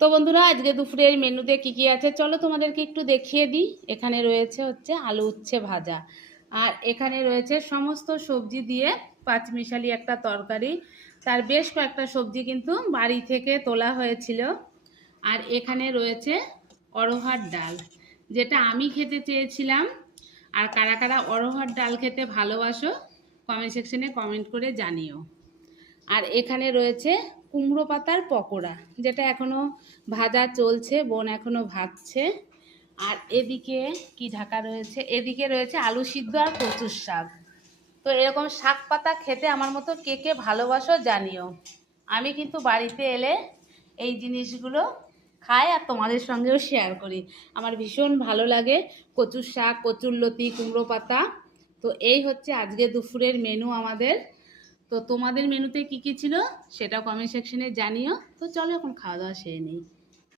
তো বন্ধুরা, আজকে দুপুরের মেনুতে কি কি আছে চলো তোমাদেরকে একটু দেখিয়ে দিই। এখানে রয়েছে আলু উচ্ছে ভাজা, আর এখানে রয়েছে সমস্ত সবজি দিয়ে পাঁচমিশালি একটা তরকারি। তার বেশ কয়েকটা সবজি কিন্তু বাড়ি থেকে তোলা হয়েছিল। আর এখানে রয়েছে অড়হর ডাল, যেটা আমি খেতে চেয়েছিলাম। আর কারা কারা অড়হর ডাল খেতে ভালোবাসো কমেন্ট সেকশনে কমেন্ট করে জানিও। আর এখানে রয়েছে কুমড়ো পাতার পকোড়া, যেটা এখনো ভাজা চলছে, বোন এখনো ভাজছে। আর এদিকে কি ঢাকা রয়েছে, এদিকে রয়েছে আলু সিদ্ধ আর কচুর শাক। তো এরকম শাক পাতা খেতে আমার মতো কে কে ভালোবাসো জানিও। আমি কিন্তু বাড়িতে এলে এই জিনিসগুলো খাই আর তোমাদের সঙ্গেও শেয়ার করি। আমার ভীষণ ভালো লাগে কচুর শাক, কচুরলতি, কুমড়ো পাতা। তো এই হচ্ছে আজকে দুপুরের মেনু আমাদের। তো তোমাদের মেনুতে কি কি ছিল সেটা কমেন্ট সেকশনে জানিও। তো চলো এখন খাওয়া দাওয়া সেরে নিই।